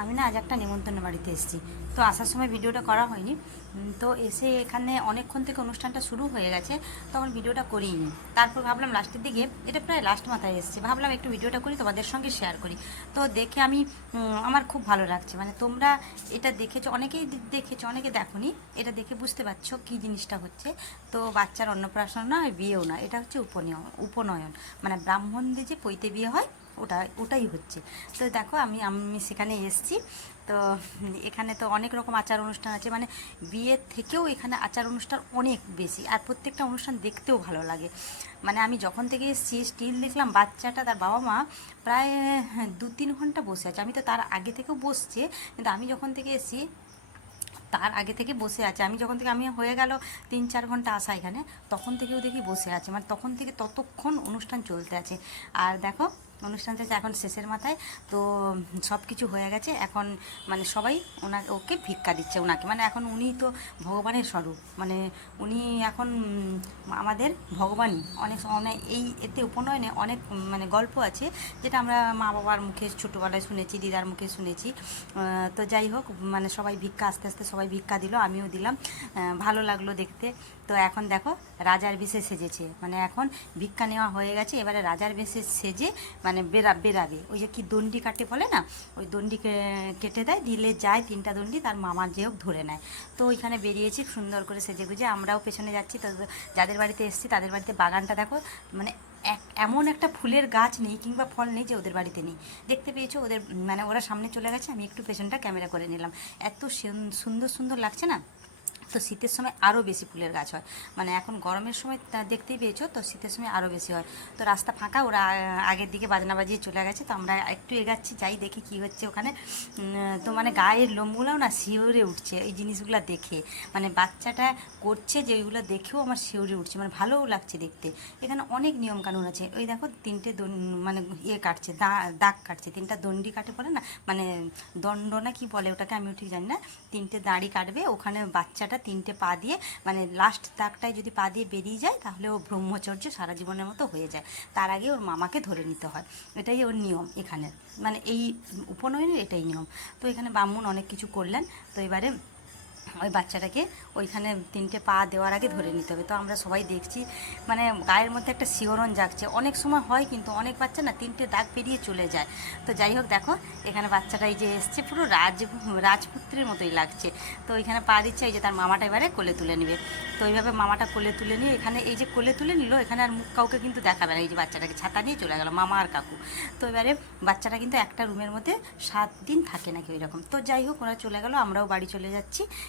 আমি না আজ একটা নেমন্তন্ন বাড়িতে এসেছি। তো আসার সময় ভিডিওটা করা হয়নি। তো এসে এখানে অনেকক্ষণ থেকে অনুষ্ঠানটা শুরু হয়ে গেছে, তখন ভিডিওটা করিনি। তারপর ভাবলাম লাস্টের দিকে, এটা প্রায় লাস্ট মাথায় এসেছে, ভাবলাম একটু ভিডিওটা করি, তোমাদের সঙ্গে শেয়ার করি। তো দেখে আমি আমার খুব ভালো লাগছে। মানে তোমরা এটা দেখেছো, অনেকেই দেখেছো, অনেকে দেখোনি। এটা দেখে বুঝতে পারছো কী জিনিসটা হচ্ছে। তো বাচ্চার অন্নপ্রাশন না, বিয়েও না, এটা হচ্ছে উপনয়ন। মানে ব্রাহ্মণদের যে পৈতে বিয়ে হয়, ওটাই হচ্ছে। তো দেখো আমি আমি সেখানে এসেছি। তো এখানে তো অনেক রকম আচার অনুষ্ঠান আছে, মানে বিয়ের থেকেও এখানে আচার অনুষ্ঠান অনেক বেশি, আর প্রত্যেকটা অনুষ্ঠান দেখতেও ভালো লাগে। মানে আমি যখন থেকে এসেছি স্টিল দেখলাম বাচ্চাটা তার বাবা মা প্রায় 2-3 ঘন্টা বসে আছে। আমি তো তার আগে থেকেও বসছে, কিন্তু আমি যখন থেকে এসেছি তার আগে থেকে বসে আছে। আমি যখন থেকে আমি হয়ে গেল 3-4 ঘন্টা আসা এখানে, তখন থেকেও দেখি বসে আছে। মানে তখন থেকে ততক্ষণ অনুষ্ঠান চলতে আছে। আর দেখো অনুষ্ঠান চলছে এখন শেষের মাথায়। তো সব কিছু হয়ে গেছে এখন। মানে সবাই ওকে ভিক্ষা দিচ্ছে ওনাকে, মানে এখন উনি তো ভগবানের স্বরূপ। মানে উনি এখন আমাদের ভগবানই। অনেক অনেক এই এতে উপনয়নে অনেক মানে গল্প আছে, যেটা আমরা মা বাবার মুখে ছোটোবেলায় শুনেছি, দিদার মুখে শুনেছি। তো যাই হোক, মানে সবাই ভিক্ষা, আস্তে আস্তে সবাই ভিক্ষা দিল, আমিও দিলাম। ভালো লাগলো দেখতে। তো এখন দেখো রাজার বেশে সেজেছে, মানে এখন ভিক্ষা নেওয়া হয়ে গেছে, এবারে রাজার বেশে সেজে মানে বেরাবে। ওই যে কি দণ্ডি কাটে বলে না, ওই দণ্ডি কেটে দেয়, দিলে যায় 3টা দণ্ডি, তার মামার যে হোক ধরে নেয়। তো ওইখানে বেরিয়েছি সুন্দর করে সেজে গুজে, আমরাও পেছনে যাচ্ছি। তো যাদের বাড়িতে এসেছি তাদের বাড়িতে বাগানটা দেখো, মানে এমন একটা ফুলের গাছ নেই কিংবা ফল নেই যে ওদের বাড়িতে নেই। দেখতে পেয়েছো ওদের, মানে ওরা সামনে চলে গেছে, আমি একটু পেছনটা ক্যামেরা করে নিলাম। এত সুন্দর সুন্দর লাগছে না। তো শীতের সময় আরও বেশি ফুলের গাছ হয়। মানে এখন গরমের সময় দেখতেই পেয়েছো, তো শীতের সময় আরও বেশি হয়। তো রাস্তা ফাঁকা, ওরা আগের দিকে বাজনা বাজিয়ে চলে গেছে। তো আমরা একটু এগাচ্ছি, যাই দেখি কি হচ্ছে ওখানে। তো মানে গায়ের লোমগুলোও না শিউরে উঠছে এই জিনিসগুলো দেখে। মানে বাচ্চাটা করছে যে ওইগুলো দেখেও আমার শিউরে উঠছে, মানে ভালোও লাগছে দেখতে। এখানে অনেক নিয়মকানুন আছে। ওই দেখো 3টে মানে ইয়ে কাটছে, দাগ কাটছে, 3টা দণ্ডি কাটে বলে না, মানে দণ্ড না কি বলে ওটাকে, আমিও ঠিক জানি না। 3টে দাড়ি কাটবে, ওখানে বাচ্চাটা 3টে পা দিয়ে, মানে লাস্ট দাগটায় যদি পা দিয়ে বেরিয়ে যায় তাহলে ও ব্রহ্মচর্য সারা জীবনের মতো হয়ে যায়। তার আগে ওর মামাকে ধরে নিতে হয়, এটাই ওর নিয়ম এখানে। মানে এই উপনয়নের এটাই নিয়ম। তো এখানে ব্রাহ্মণ অনেক কিছু করলেন। তো এবারে ওই বাচ্চাটাকে ওইখানে 3টে পা দেওয়ার আগে ধরে নিতে হবে। তো আমরা সবাই দেখছি, মানে গায়ের মধ্যে একটা শিহরণ জাগছে। অনেক সময় হয় কিন্তু অনেক বাচ্চা না 3টে দাগ পেরিয়ে চলে যায়। তো যাই হোক দেখো এখানে বাচ্চাটা এই যে এসছে, পুরো রাজপুত্রের মতোই লাগছে। তো ওইখানে পা দিচ্ছে, এই যে তার মামাটা এবারে কোলে তুলে নেবে। তো এইভাবে মামাটা কোলে তুলে নিয়ে এখানে এই যে কোলে তুলে নিল, এখানে আর মুখ কাউকে কিন্তু দেখাবে না। এই যে বাচ্চাটাকে ছাতা নিয়ে চলে গেল মামা আর কাকু। তো এবারে বাচ্চাটা কিন্তু একটা রুমের মধ্যে 7 দিন থাকে নাকি ওই রকম। তো যাই হোক ওরা চলে গেল, আমরাও বাড়ি চলে যাচ্ছি।